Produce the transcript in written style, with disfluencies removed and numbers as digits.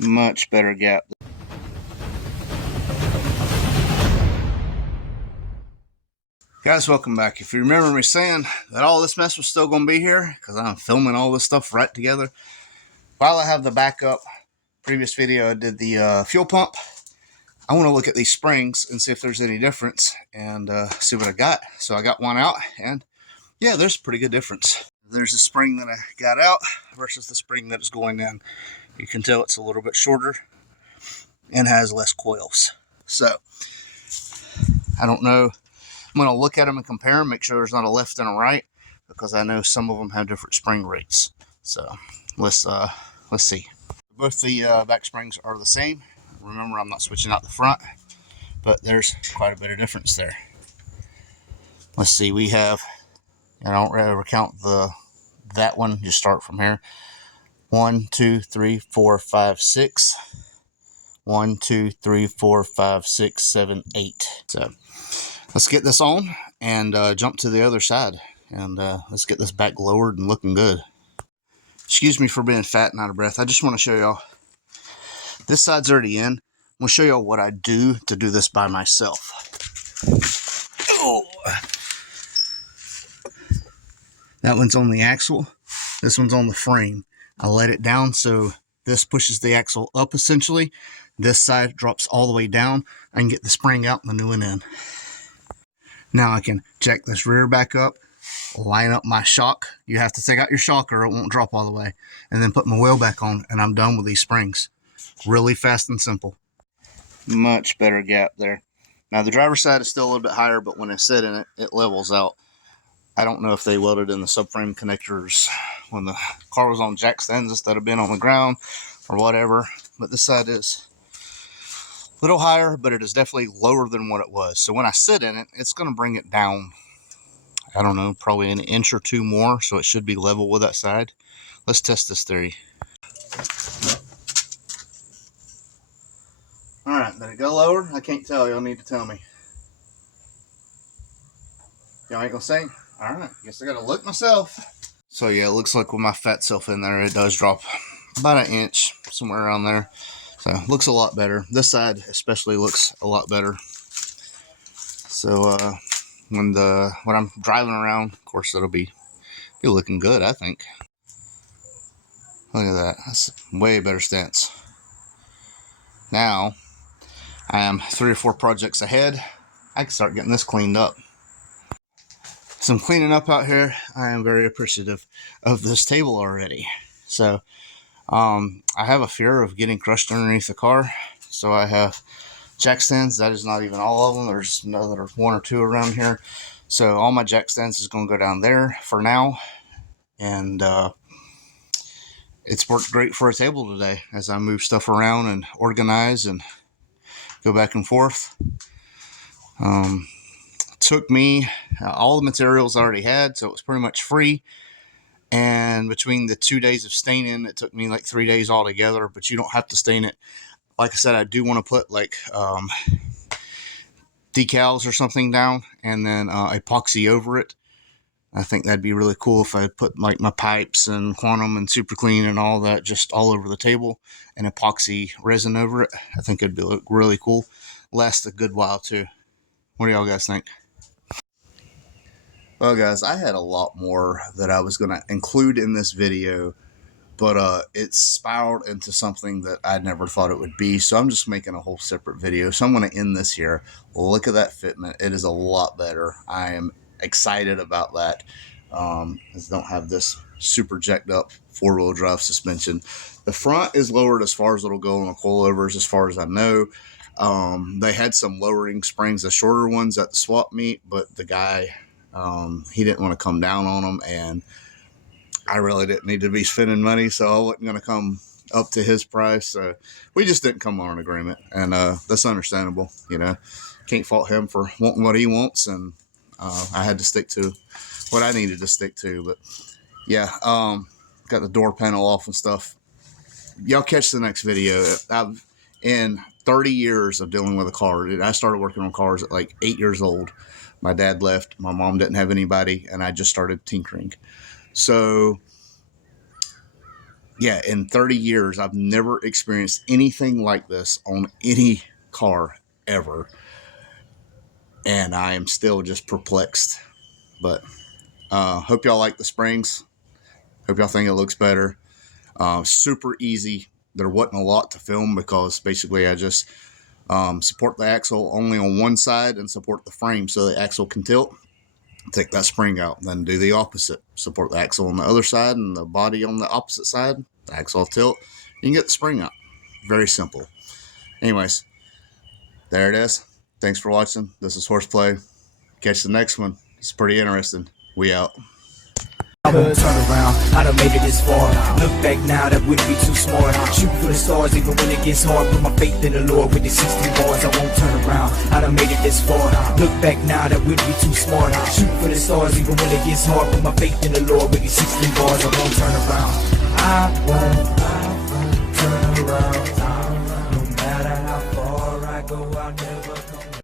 Much better gap. Guys, welcome back. If you remember me saying that all this mess was still going to be here, because I'm filming all this stuff right together, while I have the backup, previous video I did the fuel pump, I want to look at these springs and see if there's any difference and see what I got. So I got one out, and yeah, there's a pretty good difference. There's a spring that I got out versus the spring that is going in. You can tell it's a little bit shorter and has less coils. So I don't know. I'm going to look at them and compare them, make sure there's not a left and a right, because I know some of them have different spring rates. So let's see. Both the back springs are the same. Remember, I'm not switching out the front, but there's quite a bit of difference there. Let's see. We have, I don't ever count that one. Just start from here. 1, 2, 3, 4, 5, 6. 1, 2, 3, 4, 5, 6, 7, 8. So let's get this on and jump to the other side, and let's get this back lowered and looking good. Excuse me for being fat and out of breath. I just want to show y'all. This side's already in. I'm going to show y'all what I do to do this by myself. Oh. That one's on the axle. This one's on the frame. I let it down so this pushes the axle up essentially. This side drops all the way down. I can get the spring out and the new one in. Now I can jack this rear back up, line up my shock. You have to take out your shock or it won't drop all the way. And then put my wheel back on, and I'm done with these springs. Really fast and simple. Much better gap there. Now the driver's side is still a little bit higher, but when I sit in it, it levels out. I don't know if they welded in the subframe connectors when the car was on jack stands instead of being on the ground or whatever. But this side is a little higher, but it is definitely lower than what it was. So when I sit in it, it's going to bring it down, I don't know, probably an inch or two more. So it should be level with that side. Let's test this theory. All right, did it go lower? I can't tell. Y'all need to tell me. Y'all ain't gonna say? All right, guess I gotta look myself. So yeah, it looks like with my fat self in there, it does drop about an inch, somewhere around there. So looks a lot better. This side especially looks a lot better. So when I'm driving around, of course, it'll be looking good, I think. Look at that. That's way better stance. Now I am 3 or 4 projects ahead. I can start getting this cleaned up. Some cleaning up out here. I am very appreciative of this table already. So I have a fear of getting crushed underneath the car. So I have jack stands. That is not even all of them. There's another 1 or 2 around here. So all my jack stands is going to go down there for now. And it's worked great for a table today as I move stuff around and organize and go back and forth. Took me all the materials I already had, so it was pretty much free. And between the 2 days of staining, it took me like 3 days altogether. But you don't have to stain it. Like I said, I do want to put like decals or something down, and then epoxy over it. I think that'd be really cool if I put like my pipes and quantum and super clean and all that just all over the table, and epoxy resin over it. I think it'd be look really cool. Last a good while too. What do y'all guys think? Well, guys, I had a lot more that I was going to include in this video, but it spiraled into something that I never thought it would be. So I'm just making a whole separate video. So I'm going to end this here. Look at that fitment. It is a lot better. I am excited about that. I don't have this super jacked up 4-wheel drive suspension. The front is lowered as far as it'll go on the coilovers, as far as I know. They had some lowering springs, the shorter ones at the swap meet, but the guy, he didn't want to come down on them, and I really didn't need to be spending money, so I wasn't going to come up to his price. So we just didn't come on an agreement, and that's understandable. You know, can't fault him for wanting what he wants, and I had to stick to what I needed to stick to. But yeah, got the door panel off and stuff. Y'all catch the next video. I've in 30 years of dealing with a car. I started working on cars at like 8 years old. My dad left. My mom didn't have anybody, and I just started tinkering. So yeah, in 30 years, I've never experienced anything like this on any car ever. And I am still just perplexed. But hope y'all like the springs. Hope y'all think it looks better. Super easy. There wasn't a lot to film because basically I just support the axle only on one side and support the frame so the axle can tilt. Take that spring out, then do the opposite. Support the axle on the other side and the body on the opposite side. The axle tilt. You can get the spring out. Very simple. Anyways, there it is. Thanks for watching. This is Horseplay. Catch the next one. It's pretty interesting. We out. I won't turn around, I done made it this far. Look back now, that wouldn't be too smart. Shoot for the stars even when it gets hard. Put my faith in the Lord with the 16 bars. I won't turn around, I done made it this far. Look back now, that wouldn't be too smart. Shoot for the stars even when it gets hard. Put my faith in the Lord with the 16 bars. I won't turn around, I won't turn around. No matter how far I go, I'll never come.